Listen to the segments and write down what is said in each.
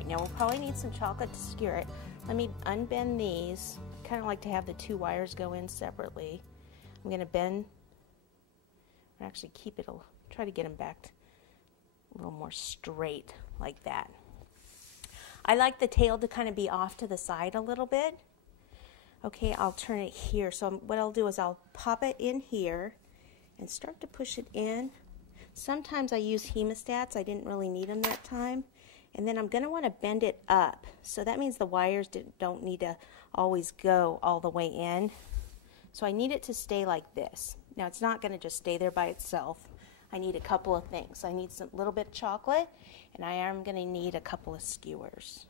right, now we'll probably need some chocolate to skewer it. Let me unbend these. Kind of like to have the two wires go in separately. I'm going to bend, or actually keep it, try to get them back a little more straight like that. I like the tail to kind of be off to the side a little bit. Okay, I'll turn it here. So what I'll do is I'll pop it in here and start to push it in. Sometimes I use hemostats. I didn't really need them that time. And then I'm going to want to bend it up. So that means the wires don't need to always go all the way in. So I need it to stay like this. Now it's not going to just stay there by itself. I need a couple of things. I need a little bit of chocolate, and I am going to need a couple of skewers.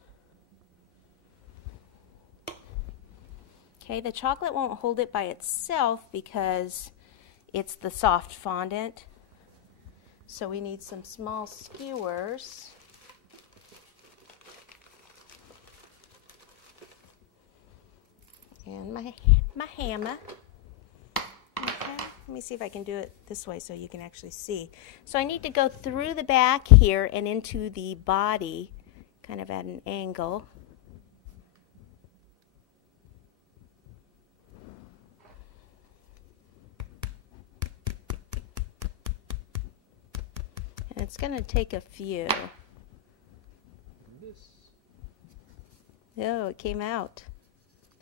Okay, the chocolate won't hold it by itself because it's the soft fondant. So we need some small skewers. And my hammer. Okay, let me see if I can do it this way so you can actually see. So I need to go through the back here and into the body, kind of at an angle. And it's going to take a few. Oh, it came out.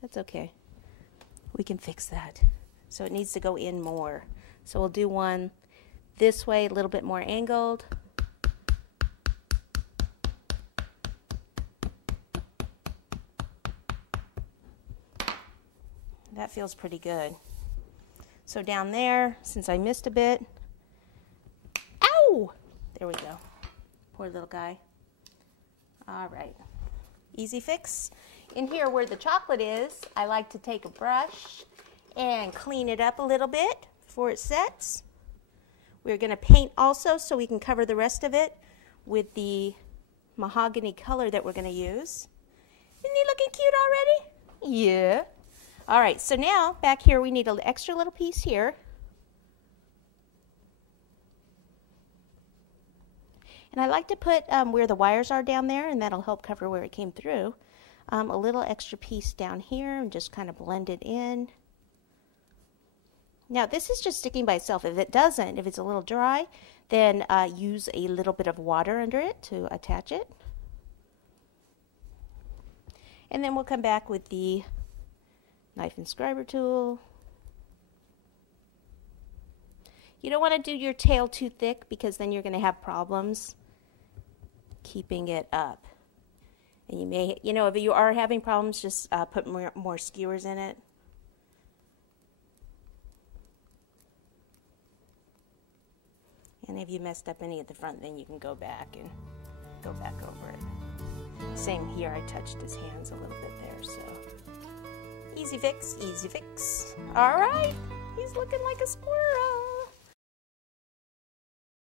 That's okay. We can fix that. So it needs to go in more. So we'll do one this way, a little bit more angled. That feels pretty good. So down there, since I missed a bit, ow! There we go. Poor little guy. All right. Easy fix. In here where the chocolate is, I like to take a brush and clean it up a little bit before it sets. We're going to paint also so we can cover the rest of it with the mahogany color that we're going to use. Isn't he looking cute already? Yeah. All right, so now back here we need an extra little piece here. And I like to put where the wires are down there, and that'll help cover where it came through. A little extra piece down here and just kind of blend it in. Now this is just sticking by itself. If it doesn't, if it's a little dry, then use a little bit of water under it to attach it. And then we'll come back with the knife and scriber tool. You don't want to do your tail too thick because then you're going to have problems keeping it up. And you may, if you are having problems, just put more skewers in it. And if you messed up any at the front, then you can go back and go back over it. Same here, I touched his hands a little bit there, so easy fix, easy fix. All right, he's looking like a squirrel.